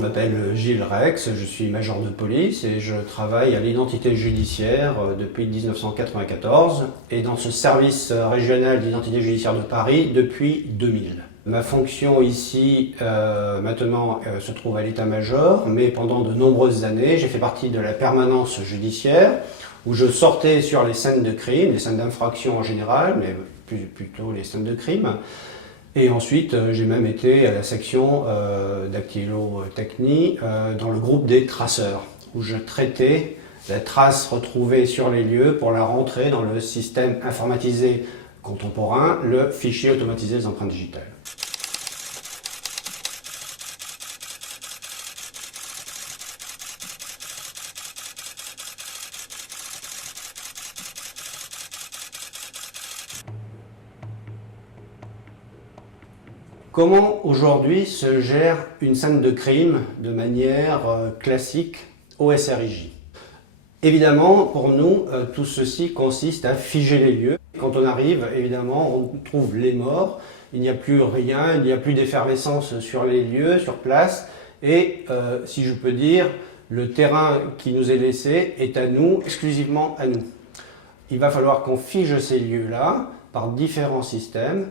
Je m'appelle Gilles Rex, je suis major de police et je travaille à l'identité judiciaire depuis 1994 et dans ce service régional d'identité judiciaire de Paris depuis 2000. Ma fonction ici maintenant se trouve à l'état-major, mais pendant de nombreuses années, j'ai fait partie de la permanence judiciaire où je sortais sur les scènes de crime, les scènes d'infraction en général, mais plutôt les scènes de crime. Et ensuite, j'ai même été à la section dactylotechnie dans le groupe des traceurs, où je traitais la trace retrouvée sur les lieux pour la rentrer dans le système informatisé contemporain, le fichier automatisé des empreintes digitales. Comment aujourd'hui se gère une scène de crime de manière classique au SRIJ? Évidemment, pour nous, tout ceci consiste à figer les lieux. Quand on arrive, évidemment, on trouve les morts, il n'y a plus rien, il n'y a plus d'effervescence sur les lieux, sur place, et si je peux dire, le terrain qui nous est laissé est à nous, exclusivement à nous. Il va falloir qu'on fige ces lieux-là par différents systèmes,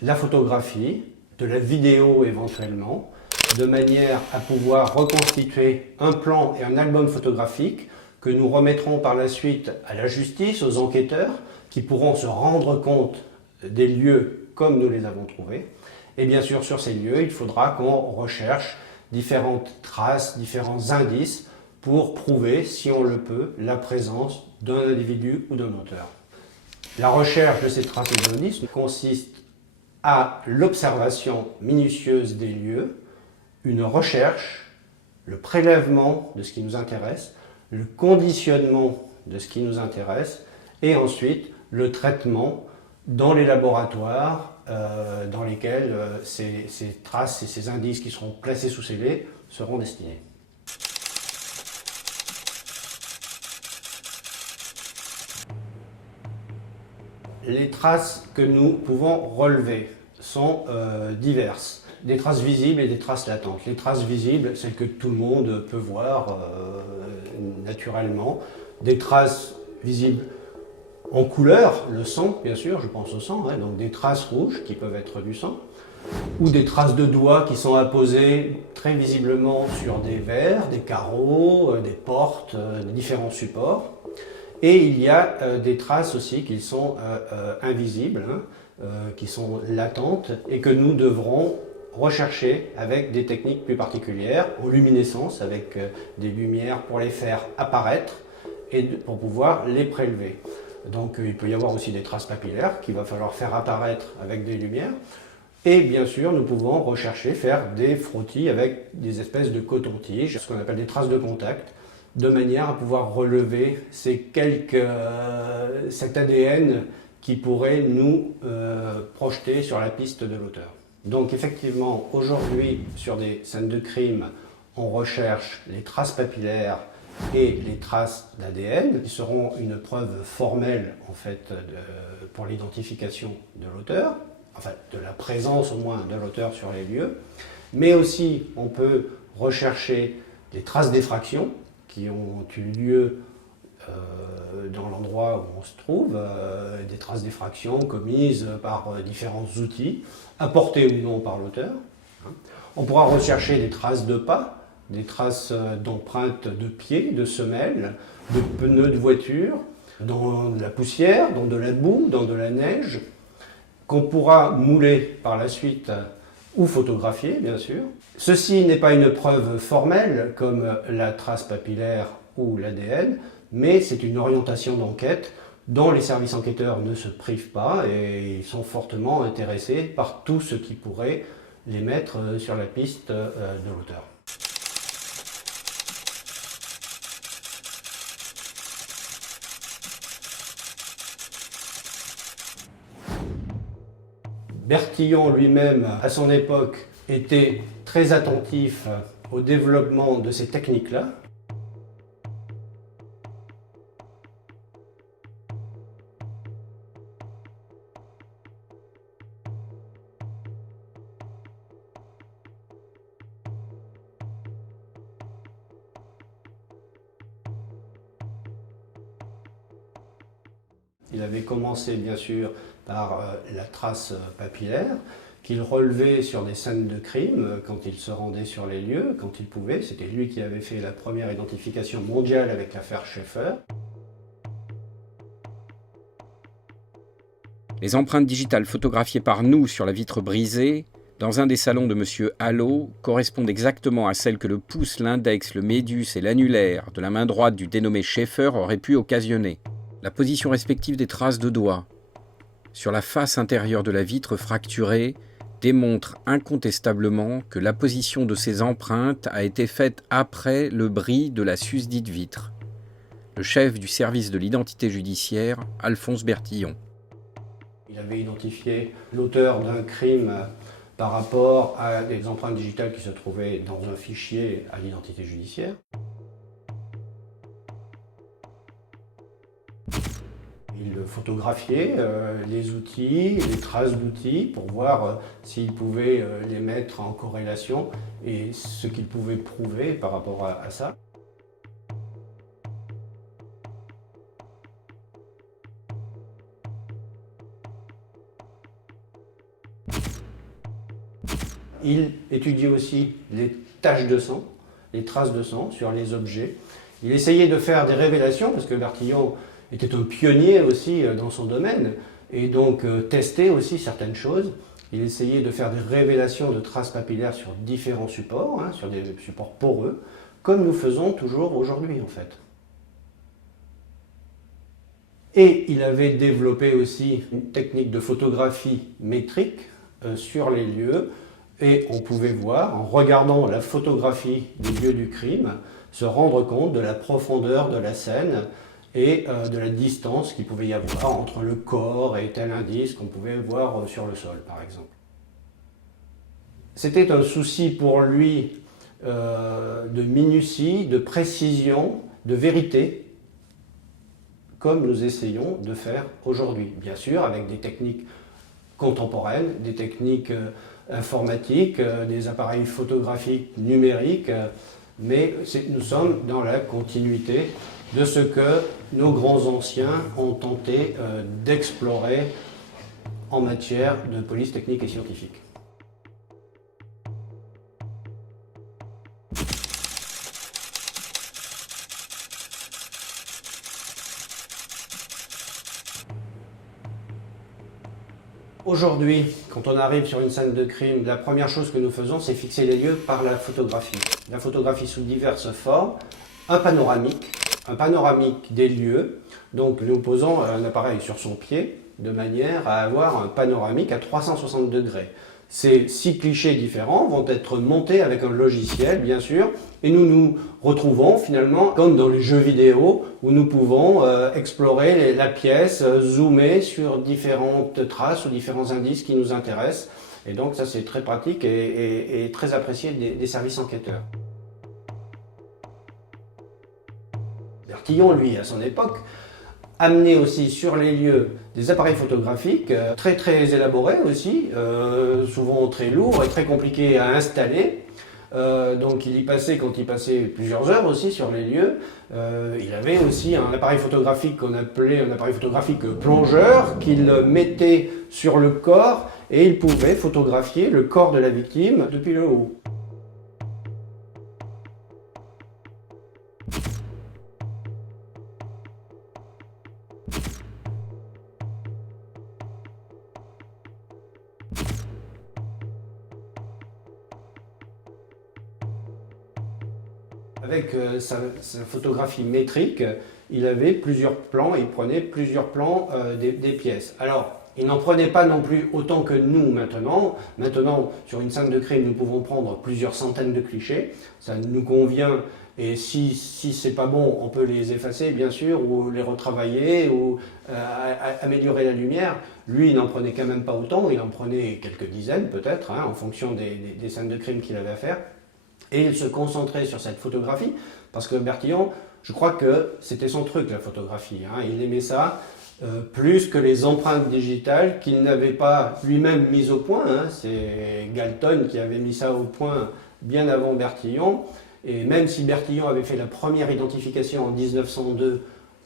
la photographie, de la vidéo éventuellement, de manière à pouvoir reconstituer un plan et un album photographique que nous remettrons par la suite à la justice, aux enquêteurs, qui pourront se rendre compte des lieux comme nous les avons trouvés. Et bien sûr, sur ces lieux, il faudra qu'on recherche différentes traces, différents indices pour prouver, si on le peut, la présence d'un individu ou d'un auteur. La recherche de ces traces et d'indices consiste à l'observation minutieuse des lieux, une recherche, le prélèvement de ce qui nous intéresse, le conditionnement de ce qui nous intéresse et ensuite le traitement dans les laboratoires dans lesquels ces traces et ces indices qui seront placés sous scellés seront destinés. Les traces que nous pouvons relever sont diverses. Des traces visibles et des traces latentes. Les traces visibles, celles que tout le monde peut voir naturellement. Des traces visibles en couleur, le sang bien sûr, je pense au sang, hein, donc des traces rouges qui peuvent être du sang. Ou des traces de doigts qui sont apposées très visiblement sur des verres, des carreaux, des portes, différents supports. Et il y a des traces aussi qui sont invisibles, hein, qui sont latentes et que nous devrons rechercher avec des techniques plus particulières, en luminescence, avec des lumières pour les faire apparaître et pour pouvoir les prélever. Donc il peut y avoir aussi des traces papillaires qu'il va falloir faire apparaître avec des lumières. Et bien sûr, nous pouvons rechercher, faire des frottis avec des espèces de coton-tige, ce qu'on appelle des traces de contact, de manière à pouvoir relever cet ADN qui pourrait nous projeter sur la piste de l'auteur. Donc effectivement, aujourd'hui, sur des scènes de crime, on recherche les traces papillaires et les traces d'ADN, qui seront une preuve formelle en fait, pour l'identification de l'auteur, enfin de la présence au moins de l'auteur sur les lieux, mais aussi on peut rechercher les traces d'effraction, qui ont eu lieu dans l'endroit où on se trouve, des traces d'effraction commises par différents outils, apportés ou non par l'auteur. On pourra rechercher des traces de pas, des traces d'empreintes de pieds, de semelles, de pneus de voiture, dans de la poussière, dans de la boue, dans de la neige, qu'on pourra mouler par la suite ou photographier, bien sûr. Ceci n'est pas une preuve formelle comme la trace papillaire ou l'ADN, mais c'est une orientation d'enquête dont les services enquêteurs ne se privent pas et ils sont fortement intéressés par tout ce qui pourrait les mettre sur la piste de l'auteur. Bertillon lui-même, à son époque, était très attentif au développement de ces techniques-là. Il avait commencé bien sûr par la trace papillaire, qu'il relevait sur des scènes de crime quand il se rendait sur les lieux, quand il pouvait. C'était lui qui avait fait la première identification mondiale avec l'affaire Schaeffer. Les empreintes digitales photographiées par nous sur la vitre brisée, dans un des salons de M. Hallot, correspondent exactement à celles que le pouce, l'index, le médius et l'annulaire de la main droite du dénommé Schaeffer auraient pu occasionner. La position respective des traces de doigts sur la face intérieure de la vitre fracturée démontre incontestablement que la position de ces empreintes a été faite après le bris de la susdite vitre. Le chef du service de l'identité judiciaire, Alphonse Bertillon. Il avait identifié l'auteur d'un crime par rapport à des empreintes digitales qui se trouvaient dans un fichier à l'identité judiciaire. Il photographiait les outils, les traces d'outils pour voir s'il pouvait les mettre en corrélation et ce qu'il pouvait prouver par rapport à ça. Il étudiait aussi les taches de sang, les traces de sang sur les objets. Il essayait de faire des révélations, parce que Bertillon était un pionnier aussi dans son domaine, et donc testait aussi certaines choses. Il essayait de faire des révélations de traces papillaires sur différents supports, sur des supports poreux, comme nous faisons toujours aujourd'hui en fait. Et il avait développé aussi une technique de photographie métrique sur les lieux, et on pouvait voir, en regardant la photographie des lieux du crime, se rendre compte de la profondeur de la scène et de la distance qu'il pouvait y avoir entre le corps et tel indice qu'on pouvait voir sur le sol, par exemple. C'était un souci pour lui de minutie, de précision, de vérité, comme nous essayons de faire aujourd'hui. Bien sûr, avec des techniques contemporaines, des techniques informatiques, des appareils photographiques numériques, mais nous sommes dans la continuité de ce que nos grands anciens ont tenté d'explorer en matière de police technique et scientifique. Aujourd'hui, quand on arrive sur une scène de crime, la première chose que nous faisons, c'est fixer les lieux par la photographie. La photographie sous diverses formes, un panoramique des lieux. Donc nous posons un appareil sur son pied de manière à avoir un panoramique à 360 degrés. Ces 6 clichés différents vont être montés avec un logiciel, bien sûr, et nous nous retrouvons finalement comme dans les jeux vidéo où nous pouvons explorer la pièce, zoomer sur différentes traces ou différents indices qui nous intéressent. Et donc ça c'est très pratique et très apprécié des services enquêteurs. Bertillon, lui, à son époque, amener aussi sur les lieux des appareils photographiques très élaborés aussi, souvent très lourds et très compliqués à installer. Donc il y passait, quand il passait plusieurs heures aussi sur les lieux, il avait aussi un appareil photographique qu'on appelait un appareil photographique plongeur qu'il mettait sur le corps et il pouvait photographier le corps de la victime depuis le haut. Avec sa photographie métrique, il avait plusieurs plans, il prenait plusieurs plans des pièces. Alors, il n'en prenait pas non plus autant que nous maintenant. Maintenant, sur une scène de crime, nous pouvons prendre plusieurs centaines de clichés. Ça nous convient et si c'est pas bon, on peut les effacer bien sûr, ou les retravailler, ou améliorer la lumière. Lui, il n'en prenait quand même pas autant, il en prenait quelques dizaines peut-être, en fonction des scènes de crime qu'il avait à faire. Et il se concentrait sur cette photographie, parce que Bertillon, je crois que c'était son truc, la photographie. Il aimait ça plus que les empreintes digitales qu'il n'avait pas lui-même mises au point. C'est Galton qui avait mis ça au point bien avant Bertillon. Et même si Bertillon avait fait la première identification en 1902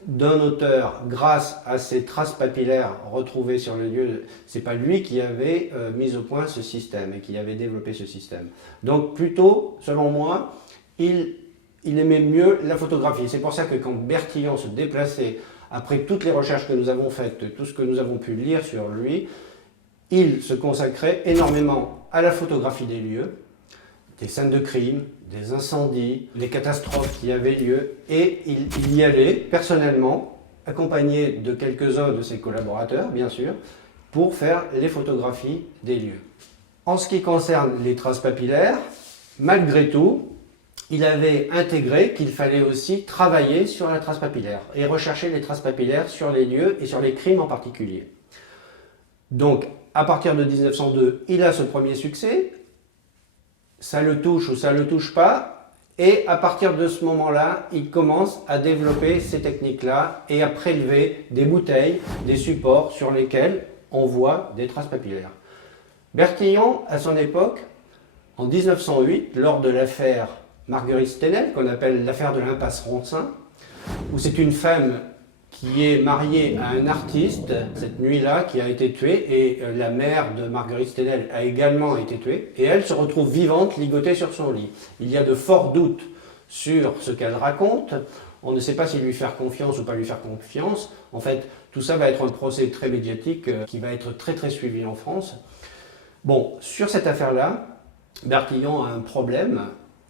d'un auteur grâce à ces traces papillaires retrouvées sur les lieux. C'est pas lui qui avait mis au point ce système et qui avait développé ce système. Donc plutôt, selon moi, il aimait mieux la photographie. C'est pour ça que quand Bertillon se déplaçait, après toutes les recherches que nous avons faites, tout ce que nous avons pu lire sur lui, il se consacrait énormément à la photographie des lieux, des scènes de crime, des incendies, les catastrophes qui avaient lieu, et il y allait personnellement, accompagné de quelques-uns de ses collaborateurs, bien sûr, pour faire les photographies des lieux. En ce qui concerne les traces papillaires, malgré tout, il avait intégré qu'il fallait aussi travailler sur la trace papillaire et rechercher les traces papillaires sur les lieux et sur les crimes en particulier. Donc, à partir de 1902, il a ce premier succès, ça le touche ou ça le touche pas, et à partir de ce moment-là, il commence à développer ces techniques-là et à prélever des bouteilles, des supports sur lesquels on voit des traces papillaires. Bertillon, à son époque, en 1908, lors de l'affaire Marguerite Stenel, qu'on appelle l'affaire de l'impasse Ronsin, où c'est une femme qui est mariée à un artiste, cette nuit-là, qui a été tuée, et la mère de Marguerite Stenel a également été tuée, et elle se retrouve vivante, ligotée sur son lit. Il y a de forts doutes sur ce qu'elle raconte, on ne sait pas si lui faire confiance ou pas lui faire confiance. En fait, tout ça va être un procès très médiatique qui va être très très suivi en France. Bon, sur cette affaire-là, Bertillon a un problème.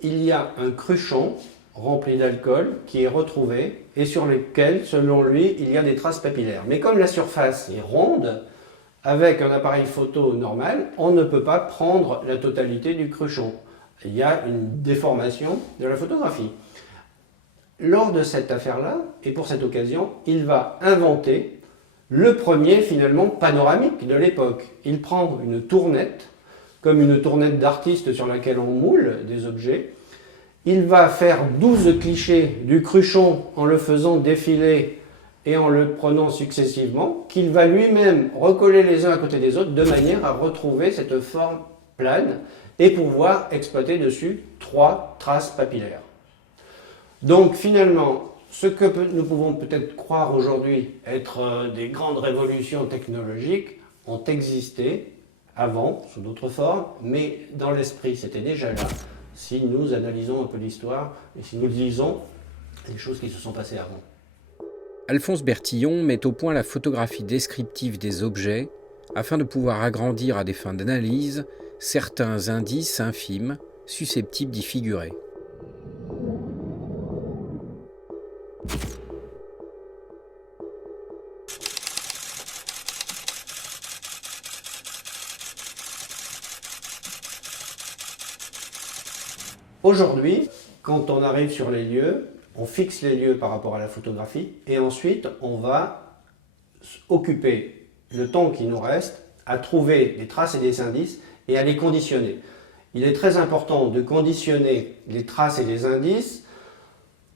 Il y a un cruchon rempli d'alcool qui est retrouvé et sur lequel, selon lui, il y a des traces papillaires. Mais comme la surface est ronde, avec un appareil photo normal, on ne peut pas prendre la totalité du cruchon. Il y a une déformation de la photographie. Lors de cette affaire-là, et pour cette occasion, il va inventer le premier, finalement, panoramique de l'époque. Il prend une tournette, comme une tournette d'artiste sur laquelle on moule des objets. Il va faire 12 clichés du cruchon en le faisant défiler et en le prenant successivement, qu'il va lui-même recoller les uns à côté des autres de manière à retrouver cette forme plane et pouvoir exploiter dessus 3 traces papillaires. Donc finalement, ce que nous pouvons peut-être croire aujourd'hui être des grandes révolutions technologiques ont existé avant, sous d'autres formes, mais dans l'esprit c'était déjà là, si nous analysons un peu l'histoire et si nous lisons les choses qui se sont passées avant. Alphonse Bertillon met au point la photographie descriptive des objets afin de pouvoir agrandir à des fins d'analyse certains indices infimes susceptibles d'y figurer. Aujourd'hui, quand on arrive sur les lieux, on fixe les lieux par rapport à la photographie et ensuite on va occuper le temps qui nous reste à trouver des traces et des indices et à les conditionner. Il est très important de conditionner les traces et les indices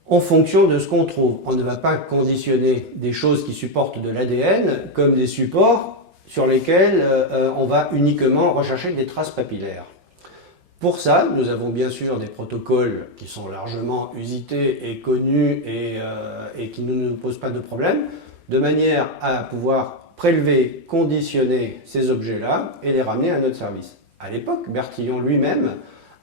en fonction de ce qu'on trouve. On ne va pas conditionner des choses qui supportent de l'ADN comme des supports sur lesquels on va uniquement rechercher des traces papillaires. Pour ça, nous avons bien sûr des protocoles qui sont largement usités et connus et qui ne nous posent pas de problème, de manière à pouvoir prélever, conditionner ces objets-là et les ramener à notre service. À l'époque, Bertillon lui-même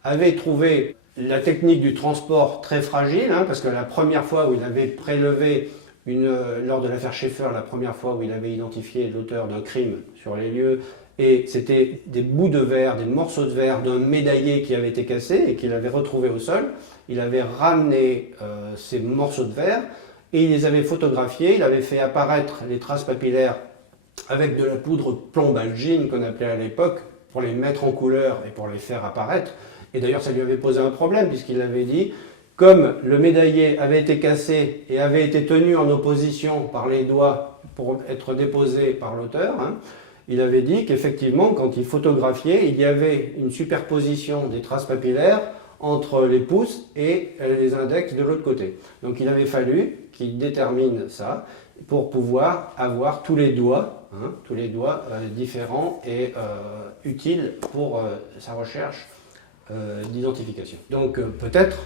avait trouvé la technique du transport très fragile, parce que la première fois où il avait prélevé, lors de l'affaire Schaeffer, la première fois où il avait identifié l'auteur d'un crime sur les lieux, et c'était des bouts de verre, des morceaux de verre d'un médaillé qui avait été cassé et qu'il avait retrouvé au sol. Il avait ramené ces morceaux de verre et il les avait photographiés. Il avait fait apparaître les traces papillaires avec de la poudre plombalgine qu'on appelait à l'époque pour les mettre en couleur et pour les faire apparaître. Et d'ailleurs, ça lui avait posé un problème puisqu'il avait dit, comme le médaillé avait été cassé et avait été tenu en opposition par les doigts pour être déposé par l'auteur, il avait dit qu'effectivement, quand il photographiait, il y avait une superposition des traces papillaires entre les pouces et les index de l'autre côté. Donc il avait fallu qu'il détermine ça pour pouvoir avoir tous les doigts différents et utiles pour sa recherche d'identification. Donc peut-être,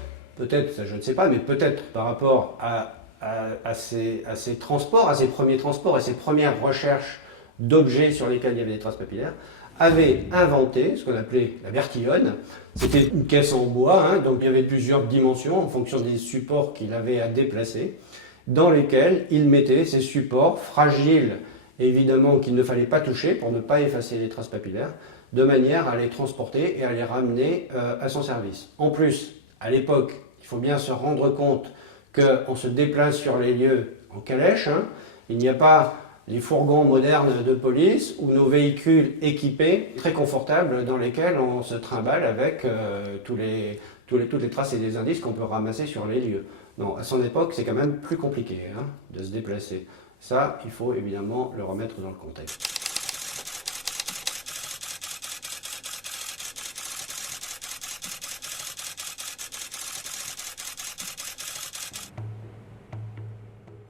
ça je ne sais pas, mais peut-être par rapport à à ces transports, à ces premiers transports et ces premières recherches d'objets sur lesquels il y avait des traces papillaires, avait inventé ce qu'on appelait la bertillonne. C'était une caisse en bois, hein, donc il y avait plusieurs dimensions en fonction des supports qu'il avait à déplacer, dans lesquels il mettait ces supports fragiles, évidemment qu'il ne fallait pas toucher pour ne pas effacer les traces papillaires, de manière à les transporter et à les ramener à son service. En plus, à l'époque, il faut bien se rendre compte qu'on se déplace sur les lieux en calèche, hein. Il n'y a pas les fourgons modernes de police ou nos véhicules équipés, très confortables, dans lesquels on se trimballe avec toutes les traces et les indices qu'on peut ramasser sur les lieux. Non, à son époque, c'est quand même plus compliqué, hein, de se déplacer. Ça, il faut évidemment le remettre dans le contexte.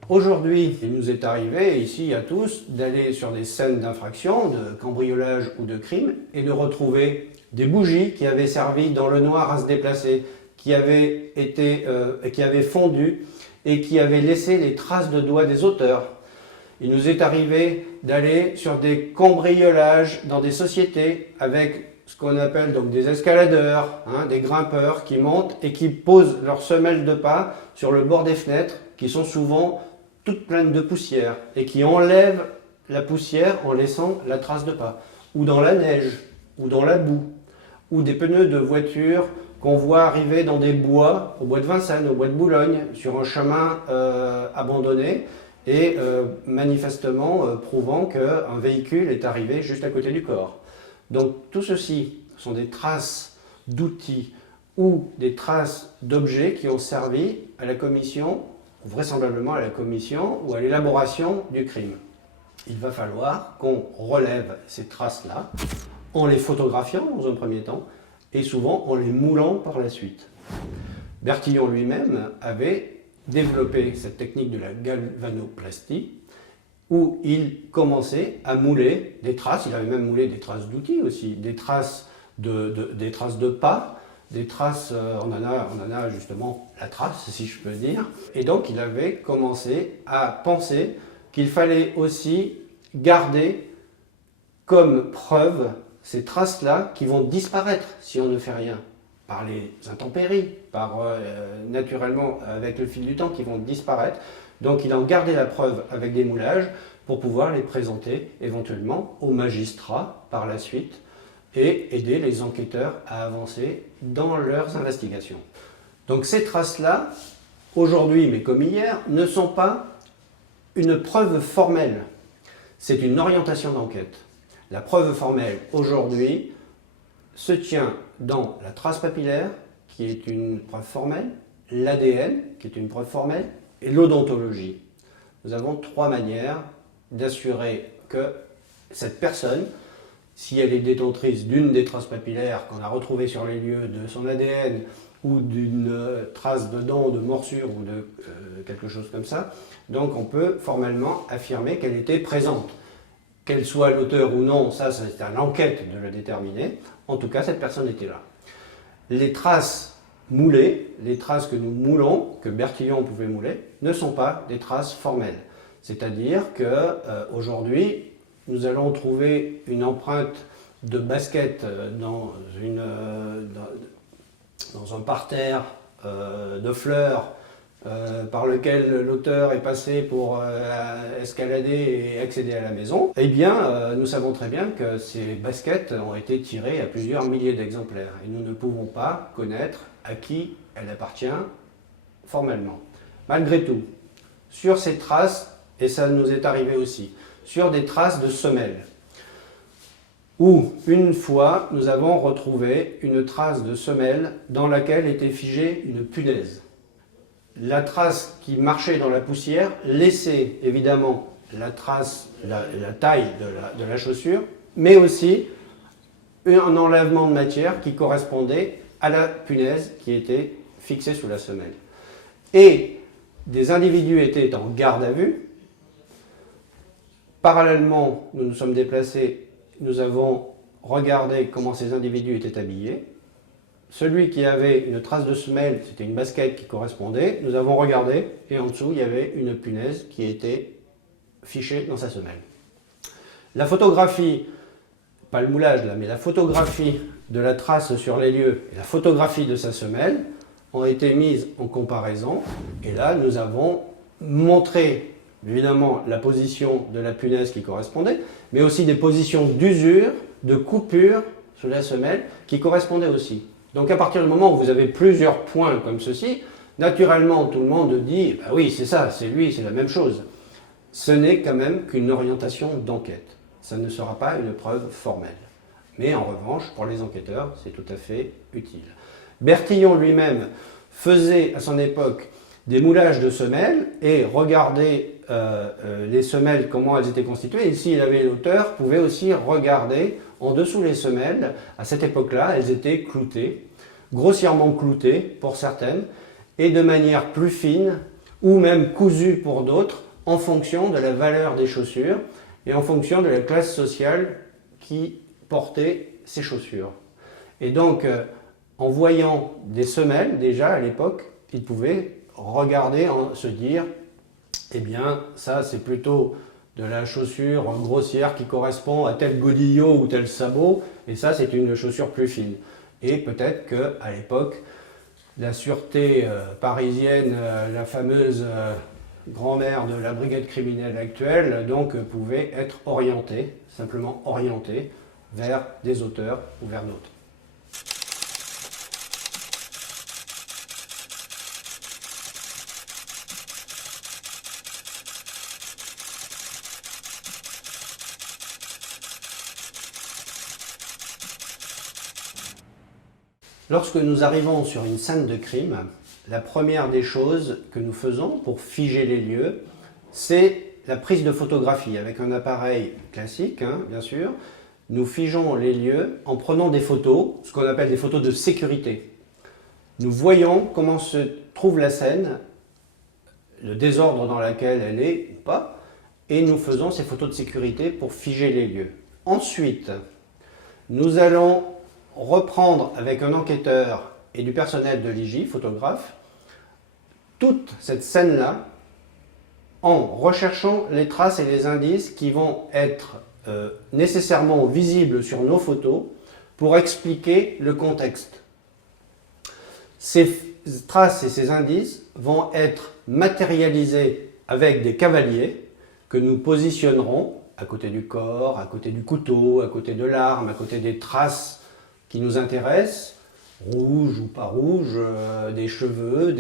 Aujourd'hui, il nous est arrivé, ici à tous, d'aller sur des scènes d'infraction, de cambriolage ou de crime, et de retrouver des bougies qui avaient servi dans le noir à se déplacer, qui avaient fondu et qui avaient laissé les traces de doigts des auteurs. Il nous est arrivé d'aller sur des cambriolages dans des sociétés avec ce qu'on appelle donc des escaladeurs, hein, des grimpeurs qui montent et qui posent leurs semelles de pas sur le bord des fenêtres, qui sont souvent toutes pleines de poussière et qui enlèvent la poussière en laissant la trace de pas, ou dans la neige, ou dans la boue, ou des pneus de voiture qu'on voit arriver dans des bois, au bois de Vincennes, au bois de Boulogne, sur un chemin abandonné, et manifestement prouvant qu'un véhicule est arrivé juste à côté du corps. Donc tout ceci sont des traces d'outils ou des traces d'objets qui ont servi à la commission, vraisemblablement à la commission ou à l'élaboration du crime. Il va falloir qu'on relève ces traces-là en les photographiant dans un premier temps et souvent en les moulant par la suite. Bertillon lui-même avait développé cette technique de la galvanoplastie où il commençait à mouler des traces, il avait même moulé des traces d'outils aussi, des traces de pas, des traces, on en a justement la trace, si je peux dire. Et donc il avait commencé à penser qu'il fallait aussi garder comme preuve ces traces-là qui vont disparaître si on ne fait rien, par les intempéries, naturellement avec le fil du temps qui vont disparaître. Donc il en gardait la preuve avec des moulages pour pouvoir les présenter éventuellement aux magistrats par la suite et aider les enquêteurs à avancer dans leurs investigations. Donc ces traces-là, aujourd'hui mais comme hier, ne sont pas une preuve formelle, c'est une orientation d'enquête. La preuve formelle aujourd'hui se tient dans la trace papillaire, qui est une preuve formelle, l'ADN, qui est une preuve formelle, et l'odontologie. Nous avons trois manières d'assurer que cette personne, si elle est détentrice d'une des traces papillaires qu'on a retrouvées sur les lieux, de son ADN ou d'une trace de dent, de morsure ou de quelque chose comme ça, donc on peut formellement affirmer qu'elle était présente. Qu'elle soit l'auteur ou non, ça c'est à l'enquête de le déterminer. En tout cas, cette personne était là. Les traces moulées, les traces que nous moulons, que Bertillon pouvait mouler, ne sont pas des traces formelles. C'est-à-dire qu'aujourd'hui, nous allons trouver une empreinte de basket dans un parterre de fleurs par lequel l'auteur est passé pour escalader et accéder à la maison, eh bien, nous savons très bien que ces baskets ont été tirées à plusieurs milliers d'exemplaires et nous ne pouvons pas connaître à qui elle appartient formellement. Malgré tout, sur ces traces, et ça nous est arrivé aussi, sur des traces de semelles, où une fois nous avons retrouvé une trace de semelle dans laquelle était figée une punaise. La trace qui marchait dans la poussière laissait évidemment la trace, la taille de la chaussure, mais aussi un enlèvement de matière qui correspondait à la punaise qui était fixée sous la semelle. Et des individus étaient en garde à vue. Parallèlement, nous nous sommes déplacés, nous avons regardé comment ces individus étaient habillés. celui qui avait une trace de semelle, c'était une basket qui correspondait, nous avons regardé et en dessous il y avait une punaise qui était fichée dans sa semelle. La photographie, pas le moulage là, mais la photographie de la trace sur les lieux et la photographie de sa semelle ont été mises en comparaison et là nous avons montré évidemment la position de la punaise qui correspondait, mais aussi des positions d'usure, de coupure sur la semelle qui correspondaient aussi. Donc à partir du moment où vous avez plusieurs points comme ceci, naturellement tout le monde dit bah oui c'est ça, c'est lui, c'est la même chose. Ce n'est quand même qu'une orientation d'enquête. Ça ne sera pas une preuve formelle. Mais en revanche, pour les enquêteurs, c'est tout à fait utile. Bertillon lui-même faisait à son époque des moulages de semelles et regardait les semelles, comment elles étaient constituées. Et s'il avait l'auteur, pouvait aussi regarder en dessous les semelles. À cette époque-là, elles étaient cloutées, grossièrement cloutées pour certaines, et de manière plus fine, ou même cousues pour d'autres, en fonction de la valeur des chaussures et en fonction de la classe sociale qui portait ces chaussures. Et donc, en voyant des semelles, déjà à l'époque, ils pouvaient regarder, se dire, eh bien, ça c'est plutôt de la chaussure grossière qui correspond à tel godillot ou tel sabot, et ça c'est une chaussure plus fine. Et peut-être qu'à l'époque, la sûreté parisienne, la fameuse grand-mère de la brigade criminelle actuelle, donc pouvait être orientée, simplement orientée, vers des auteurs ou vers d'autres. Lorsque nous arrivons sur une scène de crime, la première des choses que nous faisons pour figer les lieux, c'est la prise de photographie avec un appareil classique, bien sûr. Nous figeons les lieux en prenant des photos, ce qu'on appelle des photos de sécurité. Nous voyons comment se trouve la scène, le désordre dans lequel elle est ou pas, et nous faisons ces photos de sécurité pour figer les lieux. Ensuite, nous allons reprendre avec un enquêteur et du personnel de l'IJ, photographe, toute cette scène-là en recherchant les traces et les indices qui vont être nécessairement visibles sur nos photos pour expliquer le contexte. Ces traces et ces indices vont être matérialisés avec des cavaliers que nous positionnerons à côté du corps, à côté du couteau, à côté de l'arme, à côté des traces qui nous intéressent, rouge ou pas rouge, des cheveux,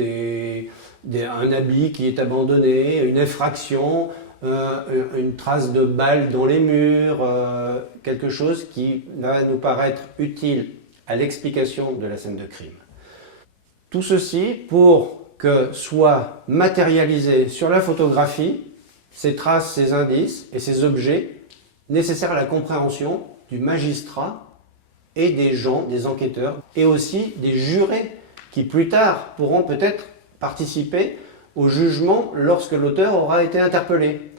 un habit qui est abandonné, une effraction, une trace de balle dans les murs, quelque chose qui va nous paraître utile à l'explication de la scène de crime. Tout ceci pour que soient matérialisés sur la photographie ces traces, ces indices et ces objets nécessaires à la compréhension du magistrat et des gens, des enquêteurs, et aussi des jurés qui plus tard pourront peut-être participer au jugement lorsque l'auteur aura été interpellé.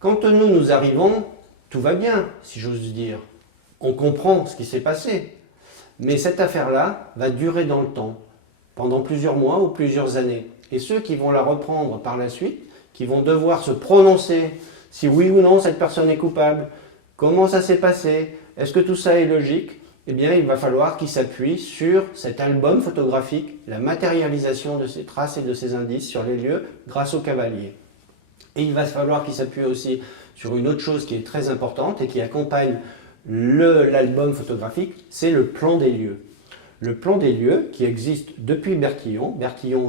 Quand nous arrivons, tout va bien, si j'ose dire. On comprend ce qui s'est passé. Mais cette affaire-là va durer dans le temps, pendant plusieurs mois ou plusieurs années. Et ceux qui vont la reprendre par la suite, qui vont devoir se prononcer si oui ou non cette personne est coupable, comment ça s'est passé, est-ce que tout ça est logique, eh bien, il va falloir qu'ils s'appuient sur cet album photographique, la matérialisation de ces traces et de ces indices sur les lieux grâce aux cavaliers. Et il va falloir qu'ils s'appuient aussi sur une autre chose qui est très importante et qui accompagne l'album photographique, c'est le plan des lieux. Le plan des lieux qui existe depuis Bertillon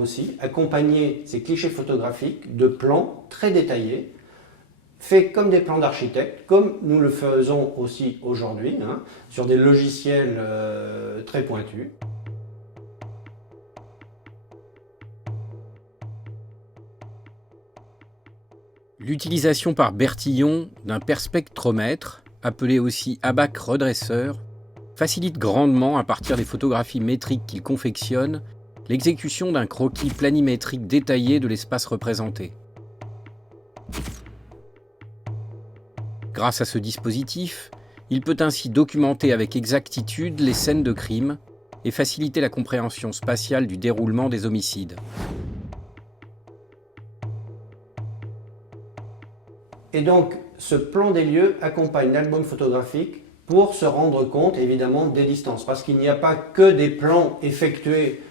aussi, accompagnait ces clichés photographiques de plans très détaillés, fait comme des plans d'architecte, comme nous le faisons aussi aujourd'hui, sur des logiciels très pointus. L'utilisation par Bertillon d'un perspectromètre, appelé aussi abac redresseur, facilite grandement, à partir des photographies métriques qu'il confectionne, l'exécution d'un croquis planimétrique détaillé de l'espace représenté. Grâce à ce dispositif, il peut ainsi documenter avec exactitude les scènes de crime, et faciliter la compréhension spatiale du déroulement des homicides. Et donc, ce plan des lieux accompagne l'album photographique pour se rendre compte, évidemment, des distances. Parce qu'il n'y a pas que des plans effectués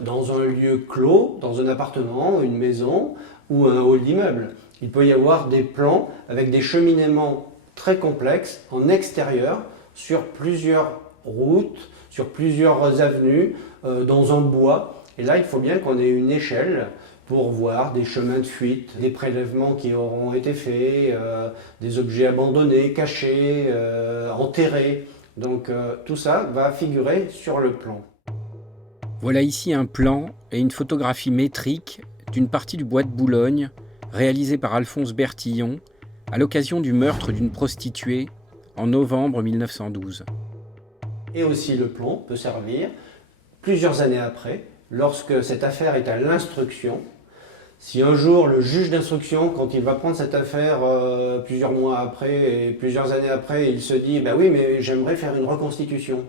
dans un lieu clos, dans un appartement, une maison ou un hall d'immeuble. Il peut y avoir des plans avec des cheminements très complexes en extérieur, sur plusieurs routes, sur plusieurs avenues, dans un bois. Et là, il faut bien qu'on ait une échelle pour voir des chemins de fuite, des prélèvements qui auront été faits, des objets abandonnés, cachés, enterrés. Donc tout ça va figurer sur le plan. Voilà ici un plan et une photographie métrique d'une partie du bois de Boulogne, réalisée par Alphonse Bertillon à l'occasion du meurtre d'une prostituée en novembre 1912. Et aussi le plan peut servir plusieurs années après, lorsque cette affaire est à l'instruction. Si un jour le juge d'instruction, quand il va prendre cette affaire plusieurs mois après et plusieurs années après, il se dit « oui, mais j'aimerais faire une reconstitution.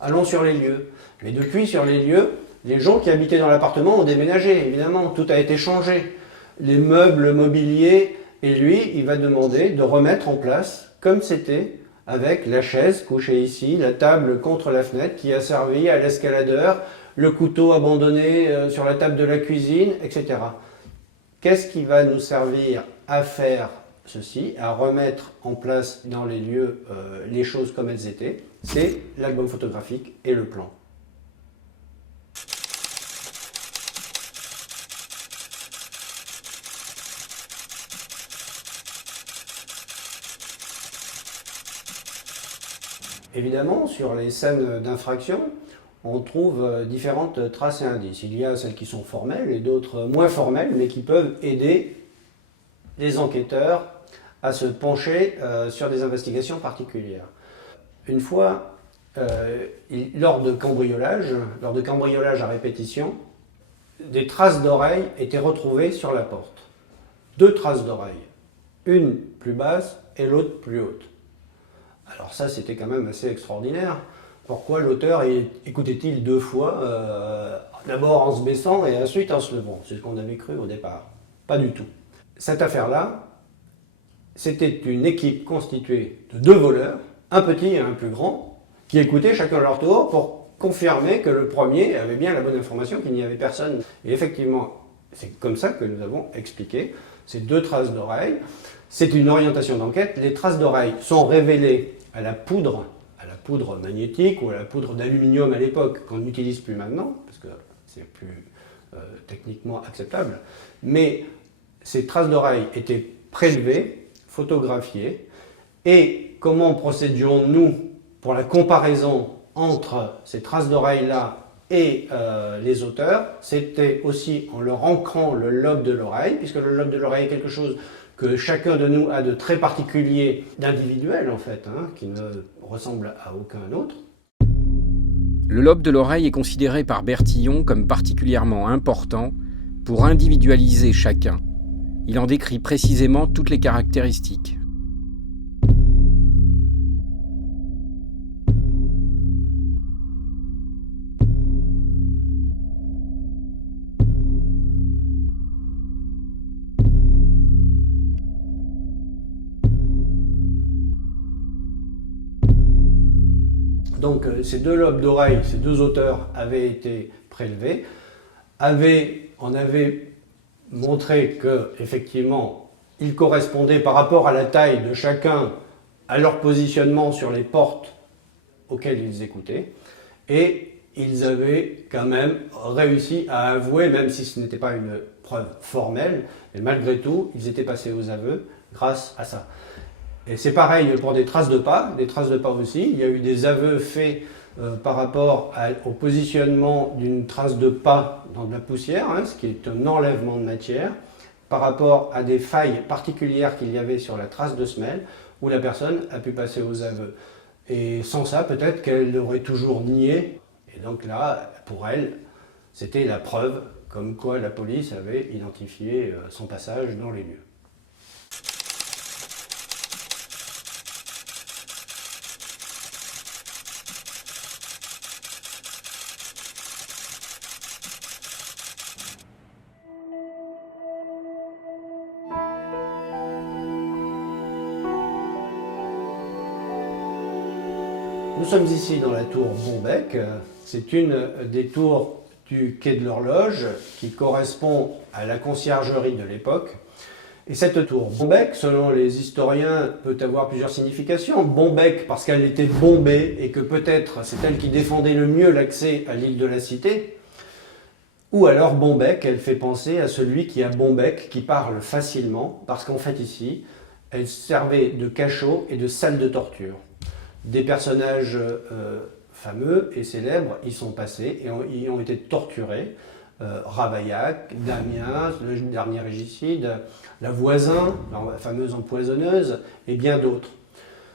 Allons sur les lieux. » Mais depuis, sur les lieux, les gens qui habitaient dans l'appartement ont déménagé, évidemment, tout a été changé. Les meubles mobiliers, et lui, il va demander de remettre en place comme c'était, avec la chaise couchée ici, la table contre la fenêtre qui a servi à l'escaladeur, le couteau abandonné sur la table de la cuisine, etc. Qu'est-ce qui va nous servir à faire ceci, à remettre en place dans les lieux les choses comme elles étaient? C'est l'album photographique et le plan. Évidemment, sur les scènes d'infraction, on trouve différentes traces et indices. Il y a celles qui sont formelles et d'autres moins formelles, mais qui peuvent aider les enquêteurs à se pencher sur des investigations particulières. Une fois, lors de cambriolage à répétition, des traces d'oreilles étaient retrouvées sur la porte. 2 traces d'oreilles, une plus basse et l'autre plus haute. Alors ça, c'était quand même assez extraordinaire. Pourquoi l'auteur écoutait-il 2 fois, d'abord en se baissant et ensuite en se levant? C'est ce qu'on avait cru au départ. Pas du tout. Cette affaire-là, c'était une équipe constituée de 2 voleurs, un petit et un plus grand, qui écoutaient chacun leur tour pour confirmer que le premier avait bien la bonne information, qu'il n'y avait personne. Et effectivement, c'est comme ça que nous avons expliqué ces 2 traces d'oreilles. C'est une orientation d'enquête. Les traces d'oreilles sont révélées à la poudre magnétique ou à la poudre d'aluminium à l'époque, qu'on n'utilise plus maintenant, parce que c'est plus techniquement acceptable. Mais ces traces d'oreilles étaient prélevées, photographiées. Et comment procédions-nous pour la comparaison entre ces traces d'oreilles-là et les auteurs? C'était aussi en leur ancrant le lobe de l'oreille, puisque le lobe de l'oreille est quelque chose que chacun de nous a de très particulier, d'individuel en fait, qui ne ressemble à aucun autre. Le lobe de l'oreille est considéré par Bertillon comme particulièrement important pour individualiser chacun. Il en décrit précisément toutes les caractéristiques. Donc ces 2 lobes d'oreille, ces 2 auteurs avaient été prélevés, on avait montré qu'effectivement, ils correspondaient par rapport à la taille de chacun à leur positionnement sur les portes auxquelles ils écoutaient, et ils avaient quand même réussi à avouer, même si ce n'était pas une preuve formelle, mais malgré tout, ils étaient passés aux aveux grâce à ça. Et c'est pareil pour des traces de pas aussi. Il y a eu des aveux faits par rapport au positionnement d'une trace de pas dans de la poussière, ce qui est un enlèvement de matière, par rapport à des failles particulières qu'il y avait sur la trace de semelle, où la personne a pu passer aux aveux. Et sans ça, peut-être qu'elle aurait toujours nié. Et donc là, pour elle, c'était la preuve comme quoi la police avait identifié son passage dans les lieux. Nous sommes ici dans la tour Bombec. C'est une des tours du quai de l'Horloge qui correspond à la conciergerie de l'époque. Et cette tour Bombec, selon les historiens, peut avoir plusieurs significations. Bombec parce qu'elle était bombée et que peut-être c'est elle qui défendait le mieux l'accès à l'île de la Cité. Ou alors Bombec, elle fait penser à celui qui a bon bec, qui parle facilement, parce qu'en fait ici, elle servait de cachot et de salle de torture. Des personnages fameux et célèbres y sont passés et y ont été torturés. Ravaillac, Damiens, le dernier régicide, la Voisin, la fameuse empoisonneuse, et bien d'autres.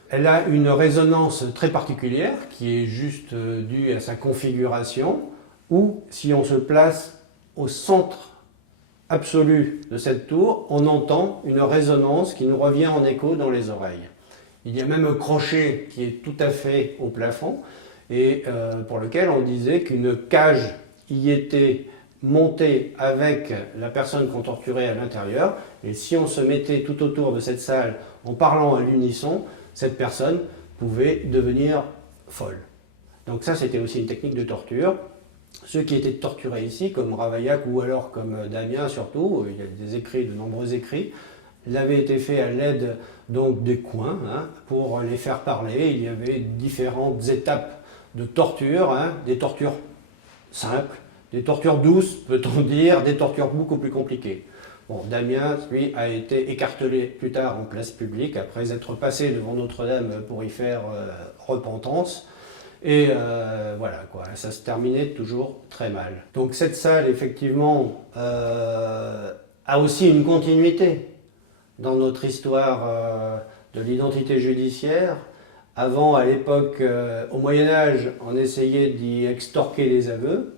Elle a une résonance très particulière qui est juste due à sa configuration, où si on se place au centre absolu de cette tour, on entend une résonance qui nous revient en écho dans les oreilles. Il y a même un crochet qui est tout à fait au plafond et pour lequel on disait qu'une cage y était montée avec la personne qu'on torturait à l'intérieur. Et si on se mettait tout autour de cette salle en parlant à l'unisson, cette personne pouvait devenir folle. Donc ça, c'était aussi une technique de torture. Ceux qui étaient torturés ici, comme Ravaillac ou alors comme Damiens surtout, il y a des écrits, de nombreux écrits, l'avait été fait à l'aide donc des coins pour les faire parler. Il y avait différentes étapes de torture, des tortures simples, des tortures douces, peut-on dire, des tortures beaucoup plus compliquées. Bon, Damiens, lui, a été écartelé plus tard en place publique, après être passé devant Notre-Dame pour y faire repentance. Et voilà, quoi, ça se terminait toujours très mal. Donc cette salle, effectivement, a aussi une continuité dans notre histoire de l'identité judiciaire. Avant, à l'époque, au Moyen-Âge, on essayait d'y extorquer les aveux.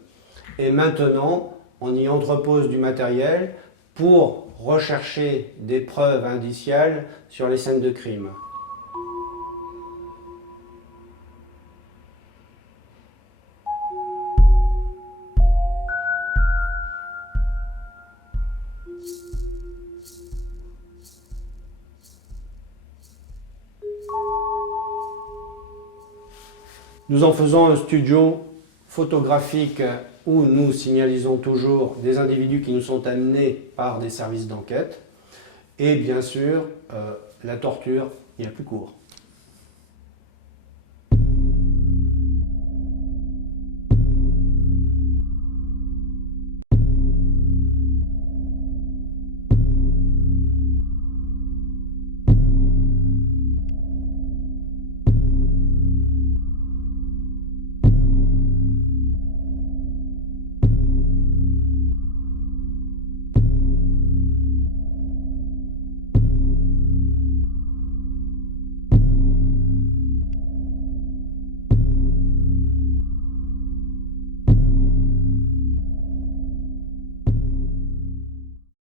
Et maintenant, on y entrepose du matériel pour rechercher des preuves indiciales sur les scènes de crime. Nous en faisons un studio photographique où nous signalisons toujours des individus qui nous sont amenés par des services d'enquête. Et bien sûr, la torture, il y a plus court.